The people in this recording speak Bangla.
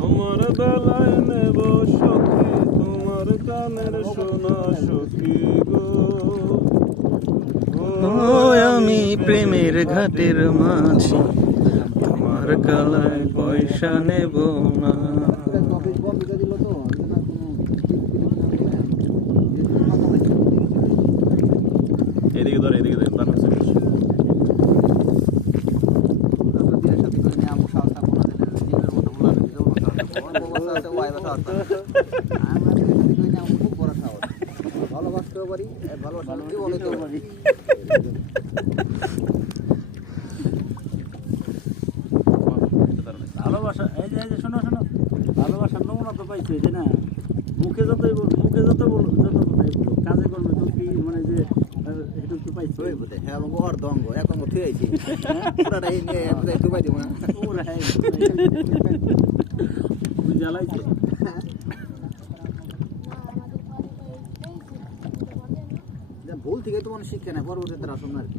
তোমার বেলায় নেব সখী তোমার কানের সোনা সখী গো। আমি প্রেমের ঘাটের মাঝি, তোমার গলায় পয়সা নেব না। এদিকে ধর এদিকে ধর তার হচ্ছে বেশ। ভালোবাসতেও পারি, ভালোবাসতেও পারি। ভালোবাসা এই যে শোনো শোনো, ভালোবাসার নমুনা তো পাইছো যে না, মুখে যতই বল, মুখে যত বলো, যত কথাই বলো, কাজে করবে তো কি মানে যে এটা তো পাইছো। হ্যাঁ আমাকে অর্ধঙ্গ এক অঙ্গ থুয়ে আইছি, পুরাটাই নিয়ে একটু পাই দিব না। ওরা হ্যাঁ তুমি জ্বালাইছো। ভুল থেকে তো মানুষ শিক্ষা নেয়, পরবর্তীতে আসুন আর কি।